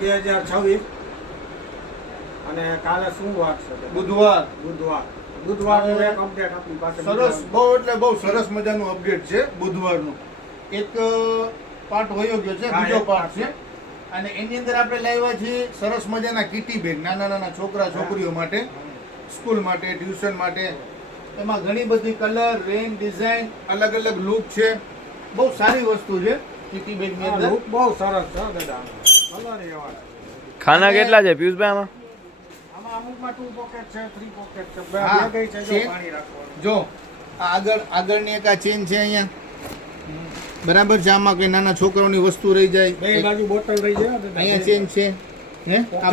2026 અને કાલે શું વાત છે? બુધવાર બુધવારનું એક અપડેટ આપણી પાસે. સરસ, બહુ એટલે બહુ સરસ મજાનું અપડેટ છે બુધવારનું. એક પાર્ટ હોયો ગયો છે, બીજો પાર્ટ છે અને એની અંદર આપણે લાવ્યા છીએ સરસ મજાના કિટી બેગ નાના નાના છોકરા છોકરીઓ માટે, સ્કૂલ માટે, ટ્યુશન માટે. એમાં ઘણી બધી કલર, રેન્જ, ડિઝાઇન, અલગ અલગ લુક છે. બહુ સારી વસ્તુ છે કિટી બેગ ની અંદર. લુક બહુ સરસ છે દાદા. કલર એવા ખાના કેટલા છે પિયુષભાઈ આમાં? આમાં અમુકમાં 2 પોકેટ છે, 3 પોકેટ છે, હા, બે ગઈ છે. જો છે. પાણી રાખવાનું. જો આ આગળની એક આ ચેન છે અહીંયા, બરાબર છે. આમાં કઈ નાના છોકરાઓની વસ્તુ રહી જાય. બે બાજુ બોટલ રહી જાય દાદા. અહીંયા ચેન છે ને આ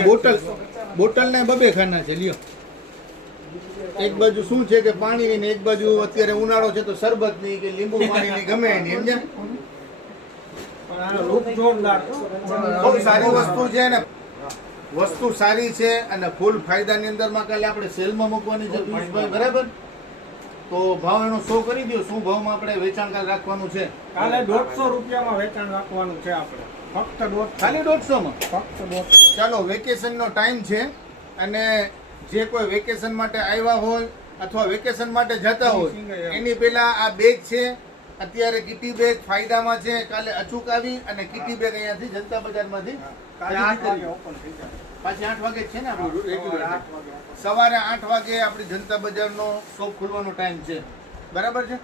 બોટલ ને બબે ખાના છે. લ્યો, એક બાજુ શું છે કે પાણીની ને એક બાજુ અત્યારે ઉનાળો છે તો શરબત ની કે લીંબુ પાણી ની ગમે એની, સમજ્યા? પણ આનો લુક જોરદાર છે. બહુ સારી વસ્તુ છે ને, વસ્તુ સારી છે અને ફૂલ ફાયદાની અંદરમાં કાલે આપણે સેલમાં મૂકવાની છે પિયુષભાઈ, બરાબર? તો ભાવ એનો શો કરી દો. શું ભાવમાં આપણે વેચાણ કાલ રાખવાનું છે? કાલે 150 રૂપિયામાં વેચાણ રાખવાનું છે આપણે. ફક્ત 150. ખાલી 150 માં. ફક્ત 150. ચાલો, વેકેશન નો ટાઈમ છે અને જે કોઈ વેકેશન માટે આવ્યા હોય અથવા વેકેશન માટે જતા હોય એની પહેલા આ બેગ છે. અત્યારે કિટી બેગ ફાયદામાં છે. કાલે અચૂક આવી અને કિટી બેગ અહીંયાથી જનતા બજારમાંથી કાલે 8 વાગે ઓપન થઈ જાય. પાછી 8 વાગે જ છે ને આપણું રેગ્યુલર. 8 વાગે. સવારે 8 વાગે આપણી જનતા બજારનો શોપ ખુલવાનો ટાઈમ છે, બરાબર છે?